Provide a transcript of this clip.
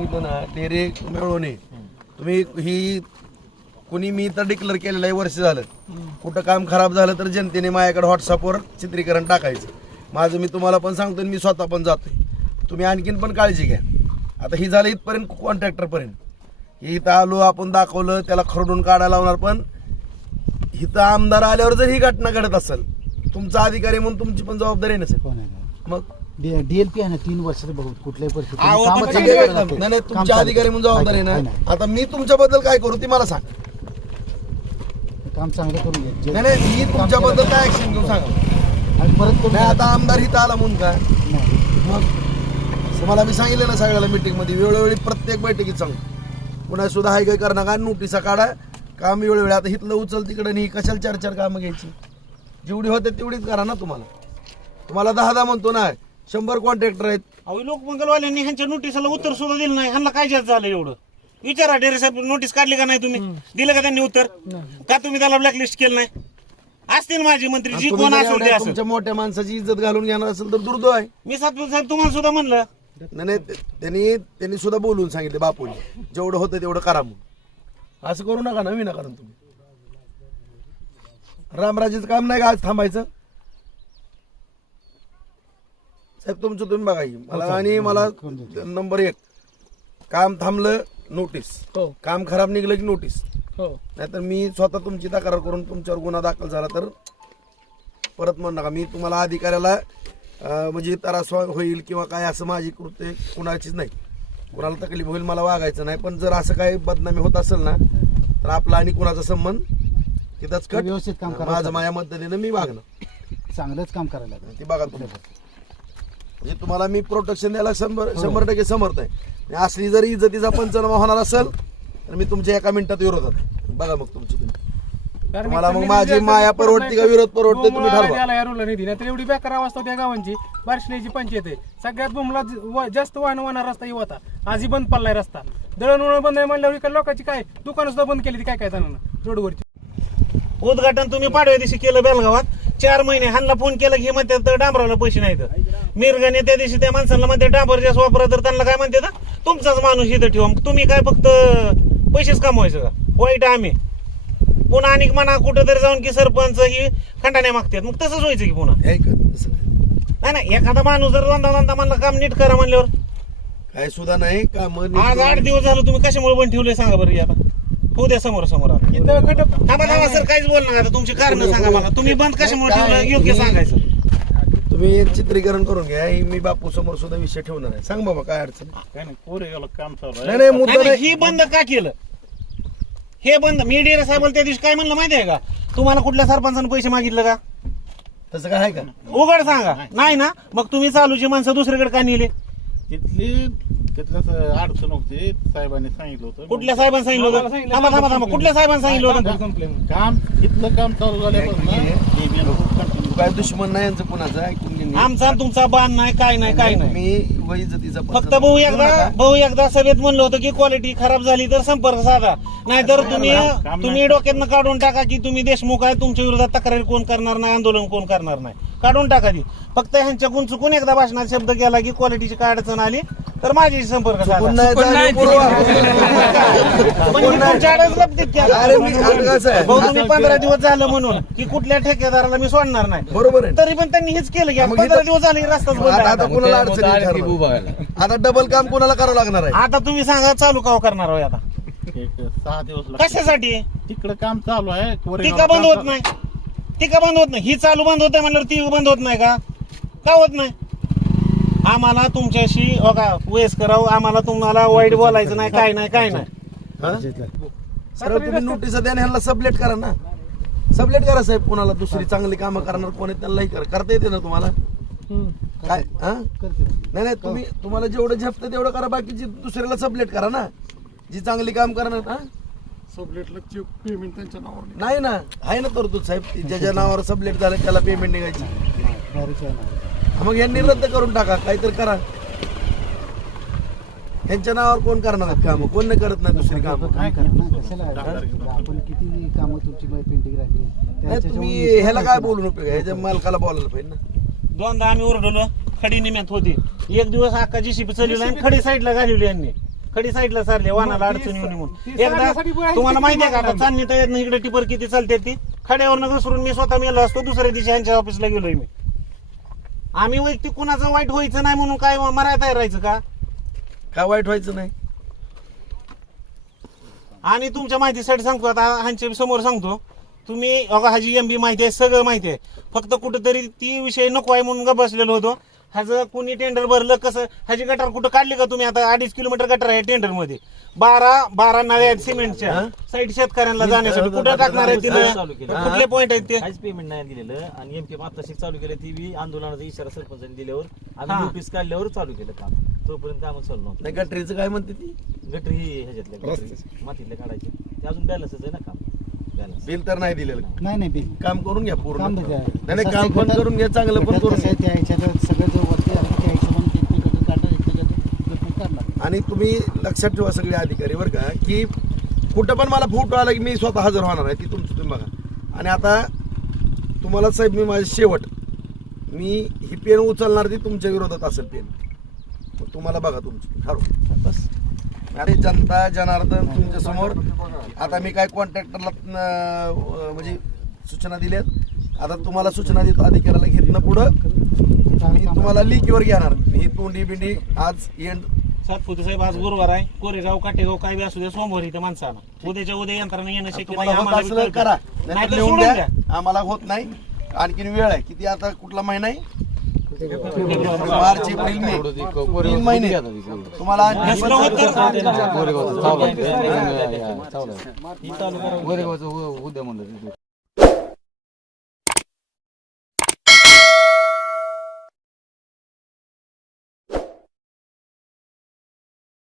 ना डायरेक्ट मिळवणे. तुम्ही ही कुणी मी तर डिक्लेअर केलेलं आहे वर्ष झालं. कुठं काम खराब झालं तर जनतेने माझ्याकडे व्हॉट्सअपवर चित्रीकरण टाकायचं. माझं मी तुम्हाला पण सांगतो मी स्वतः पण जातोय. तुम्ही आणखीन पण काळजी घ्या. आता ही झालं इथपर्यंत कॉन्ट्रॅक्टरपर्यंत हे इथं आलो आपण दाखवलं त्याला खरडून काढायला लावणार पण इथं आमदार आल्यावर जर ही घटना घडत असेल तुमचा अधिकारी म्हणून तुमची पण जबाबदारी नसेल. कोण आहे मग डीएलपी आहे ना तीन वर्षाचं बघू कुठल्याही परिस्थितीत. अहो, कामच पण चांगलं ते- करायला लागते. नाही नाही तुमच्या चालू अधिकारी म्हणून जबाबदारी आहे आहे ना. आता मी तुमच्याबद्दल काय करू ती मला सांग. काम चांगलं करून जे- नाही नाही मी तुमच्याबद्दल काय ऍक्शन घेऊन सांगा आणि परत नाही आता आमदार इथं आला म्हणून काय? नाही. मग? तुम्हाला मी सांगितलं ना सगळ्याला मीटिंगमध्ये वेळोवेळी प्रत्येक बैठकीत सांगू. पुन्हा सुद्धा हाय काय करणार का नोटिसा काढा. काम वेळोवेळी आता इथलं उचल तिकडे नाही कशाला चार चार कामं घ्यायची? जेवढी होते तेवढीच करा ना तुम्हाला. तुम्हाला दहा दहा म्हणतो ना शंभर कॉन्ट्रॅक्टर आहेत. अहो लोकमंगलवाल्यांनी ह्यांच्या नोटिसाला उत्तर सुद्धा दिलं नाही. ह्यांना काय जास्त झालं एवढं? विचारा डेरे साहेब नोटीस काढली का नाही तुम्ही? दिलं का त्यांनी उत्तर? का तुम्ही त्याला ब्लॅकलिस्ट केलं नाही? असतील माझे मंत्री जी तुम्ही कोण जर असेल ते एवढ्या असेल तुमच्या मोठ्या माणसाची इज्जत घालून घेणार असेल तर दुर्दो आहे. मी सातपूर साहेब तुम्हाला सुद्धा म्हणलं. नाही नाही ते- त्यांनी त्यांनी सुद्धा बोलून सांगितले बापूंनी जेवढं होतं तेवढं करा म्हणून. असं करू नका ना विनाकारण तुम्ही. रामराजेचं काम नाही का आज थांबायचं? साहेब तुमचं तुम्ही बघा ही. मला आणि मला नंबर एक काम थांबलं नोटीस हो. काम खराब निघलं की नोटीस हो. नाहीतर मी स्वतः तुमची तक्रार करून तुमच्यावर गुन्हा दाखल झाला तर परत म्हणू नका. मी तुम्हाला अधिकाऱ्याला अं, म्हणजे त्रास हो- होईल किंवा काय असं माझी कृत्य कुणाचीच नाही. कुणाला तकलीफ होईल मला वागायचं नाही. पण जर असं काही बदनामी होत असेल ना तर आपला आणि कुणाचा संबंध तिथंच कट. व्यवस्थित काम माझं माझ्या मदतीनं मी वागणं चांगलंच काम करायला लागेल. ते बघा तुम्ही. म्हणजे तुम्हाला मी प्रोटेक्शन द्यायला शंभर शंभर टक्के समर्थ आहे. आणि असली जरी इज्जतीचा पंचनामा होणार असेल तर मी तुमच्या एका मिनिटात विरोधात आहे. बघा मग तुमची तुम्ही. कारण तुम्हाला मग माझी माया परवडते का विरोध परवडते तुम्ही ठरवा. नाही तर एवढी बेकार अवस्था त्या गावांची. बार्शल्याची पंचायत आहे. सगळ्यात ज- व- जास्त वाहन वाहणार रस्ता ही होता. आजही बंद पडलाय रस्ता. दळणवळण बंद आहे म्हणल्यावर इकडे लोकांची काय? दुकानं सुद्धा बंद केली ती काय काय जणांना? रोडवरची. उद्घाटन तुम्ही पाडव्या दिवशी केलं बेलगावात. चार महिने ह्यांना फोन केला की म्हणते तर डांबराला पैसे नाहीत. मिरगाने त्या दिवशी त्या माणसाला म्हणते डांबर जास्त वापरा तर त्यांना काय म्हणते तर तुमचाच माणूस इथं ठेवा. मग तुम्ही काय फक्त पैसेच कमवायचं का? वाईट आम्ही. पुन्हा आणि म्हणा कुठं तरी जाऊन की सरपंच ही खंडाने मागतात. मग तसंच व्हायचं की पुन्हा. नाही. नाही एखादा माणूस जर दोनदा दोनदा म्हणला काम नीट करा म्हणल्यावर. काय सुद्धा नाही काम आज आठ दिवस झालं तुम्ही कशामुळे बंद ठेवले सांगा बरं आता हो द्या समोर समोर आता. इथं थांबा थांबा सर काहीच बोल नका. आता तुमची कारण सांगा मला. तुम्ही बंद कशामुळे ठेवलं? योग्य सांगायचं तुम्ही चित्रीकरण करून घ्या. ही मी बापू समोर सुद्धा विषय ठेवणार आहे. सांग बाबा काय अडचण? काय नाही. पोरे याला काम चालू आहे. नाही नाही मुद्दा नाही, नाही, नाही ही बंद का केलं? हे बंद. मी डेरे साहेबाला त्या दिवशी काय म्हणलं माहिती आहे का? तुम्हाला कुठल्या सरपंचानं पैसे मागितलं का? तसं काय आहे का? उघड सांगा. नाही ना? मग तुम्ही चालूची माणसं दुसरीकडे का नेले? तिथली तिथलं स- अडचण होती साहेबांनी सांगितलं होतं. कुठल्या साहेबांनी सांगितलं मला होतं सांगितलं. थांबा थांबा थांबा. कुठल्या साहेबांनी सांगितलं होतं? कंप्लेंट काम इथलं काम चालू झाल्यापासून काय दुश्मन नाही यांचं कुणाचं? ऐकून घे नीट. आमचा आणि तुमचा बाण नाही काय नाही काय नाही मी इज्जतीचा फक्त भाऊ एकदा. भाऊ एकदा सभेत म्हणलं होतं की क्वालिटी खराब झाली तर संपर्क साधा. नाहीतर तुम्ही काम तुम्ही डोक्यातनं काढून टाका की तुम्ही देशमुख आहे तुमच्या विरोधात तक्रारी कोण करणार नाही आंदोलन कोण करणार नाही. काढून टाका ती फक्त ह्यांच्याकडून चुकून एकदा भाषणात शब्द केला की क्वालिटीची काय अडचण आली तर माझ्याशी संपर्क साधा. पण ही तुमच्या आडच लपतीत. अरे मी आता कसं आहे. भाऊ तुम्ही पंधरा दिवस झालं म्हणून की कुठल्या ठेकेदाराला मी सोडणार नाही. बरोबर आहे. तरी पण त्यांनी हेच केलं की मग पंधरा इथं- दिवस झाले रस्ताच बंद आता आहे. आता आता. कुणाला अडचण विचारणार? आता डबल काम कोणाला करावं लागणार आहे? आता तुम्ही सांगा चालू का करणार आहोत आता? एक सहा दिवस लागतील. कशासाठी? तिकडं काम चालू आहे. ती कोरेगाव का बंद होत नाही. ती का बंद होत नाही? ही चालू बंद होत म्हणल्यावर ती बंद होत नाही का? का होत नाही? आम्हाला तुमच्याशी हो का वयस्कर आहो, आम्हाला तुम्हाला वाईट बोलायचं नाही काय नाही काय नाही. हा? सरळ तुम्ही नोटीस द्या आणि ह्यांना सबलेट करा ना. सबलेट करा साहेब कोणाला दुसरी चांगली कामं करणार कोण आहे त्यांनाही करा. करता येते ना तुम्हाला? काय? हा? नाही नाही तुम्ही तुम्हाला जेवढं झेपतं तेवढं करा बाकीची दुसऱ्याला सबलेट करा ना. जी चांगली काम करणार हा पेमेंट त्यांच्या नावावर नाही ना आहे ना तरतूद साहेब. ती ज्याच्या नावावर सबलेट झालं त्याला पेमेंट निघायची. मग यांनी रद्द करून टाका काहीतरी करा. यांच्या नावावर कोण करणार आहेत काम? कोण नाही करत नाही दुसरी काम? काय करणार? कशाला आपण किती कामं तुमची पेंटिंग राहिली नाही तुम्ही ह्याला काय बोलून उपयोग आहे? ह्याच्या मालकाला बोलायला पाहिजे ना. दोनदा आम्ही ओरडलो खडी निम्यात होती. एक दिवस अक्का जीसीपी चालवली आणि खडी साईडला घालवली यांनी. खडी साईडला सारले वाहनाला मग ती अडचण येऊन ती म्हणून. एकदा सारण्यासाठी तुम्हाला माहिती आहे का आता चांदणी तयार इकडे टिपर किती चालते ती? खड्यावर घसरून मी स्वतः मेलो असतो दुसऱ्या दिवशी यांच्या ऑफिसला गेलोय मी. आम्ही वैयक्तिक कुणाचं वाईट व्हायचं नाही म्हणून काय मरायला तयार राहायचं का? काय वाईट व्हायचं नाही? आणि तुमच्या माहितीसाठी सांगतो आता ह्यांच्या समोर सांगतो. तुम्ही अगं हाजी एम बी माहिती आहे सगळं माहिती आहे. फक्त कुठेतरी ती विषय नको आहे म्हणून ग बसलेलो होतो. ह्याचं कुणी टेंडर भरलं कसं? ह्याची गटार कुठं काढली का तुम्ही? आता अडीच किलोमीटर गटार आहे टेंडरमध्ये. बारा बारा नव्या आहेत सिमेंटच्या. साईड शेतकऱ्यांना जाण्यासाठी कुठं टाकणार आहे तिला चालू केलं. कुठले पॉईंट आहेत ते? काहीच पेमेंट नाही दिलेलं. आणि एमपी माताशी चालू केलं ती बी आंदोलनाचा इशारा सरपंचांनी दिल्यावर. हा. आम्ही नोटीस काढल्यावर चालू केलं काम. तोपर्यंत काम चालू नव्हतं. नाही गटरीचं काय म्हणते ती? गटर ही ह्याच्यातल्या गटरी, मातीतल्या काढायचे ते अजून बॅलन्सच आहे ना काम. बिल. तर नाही दिलेलं. नाही नाही बिल. काम करून घ्या पूर्ण. काम नाही. नाही काम पण करून घ्या चांगलं पण करून घ्या. त्या ह्याच्यात सगळं जो वरती त्या हिशोबाने ते ते काढणार काढणार आणि तुम्ही लक्षात ठेवा सगळे अधिकारी बरं का की कुठं पण मला फोटो आला की मी स्वतः हजर होणार आहे ती तुमचं तुम्ही बघा. आणि आता तुम्हाला साहेब मी माझे शेवट मी ही पेन उचलणार ती तुमच्या विरोधात असेल पेन. तुम्हाला बघा तुमचं. ठरव. बस. अरे जनता जनार्दन तुमच्यासमोर. आता मी काय कॉन्ट्रॅक्टरला म्हणजे सूचना दिल्यात. आता तुम्हाला सूचना देतो अधिकाऱ्याला घेतलं पुढं. मी तुम्हाला लिकीवर घेणार. ही तोंडी बिंडी आज एंड सातपुते साहेब आज गुरुवार आहे. कोरेगाव काटेगाव काय बी असू द्या सोमवार इथं माणसानं उद्याच्या उद्या यंत्रणा येणं शक्य तुम्हाला नाही. होत आम्हाला असलं. करा. नाही नाहीतर तर लिहून सोडून द्या. आम्हाला होत नाही. आणखीन वेळ आहे. किती आता कुठला महिना आहे? मार्च एप्रिल मे तीन महिने तुम्हाला ही चालू करा.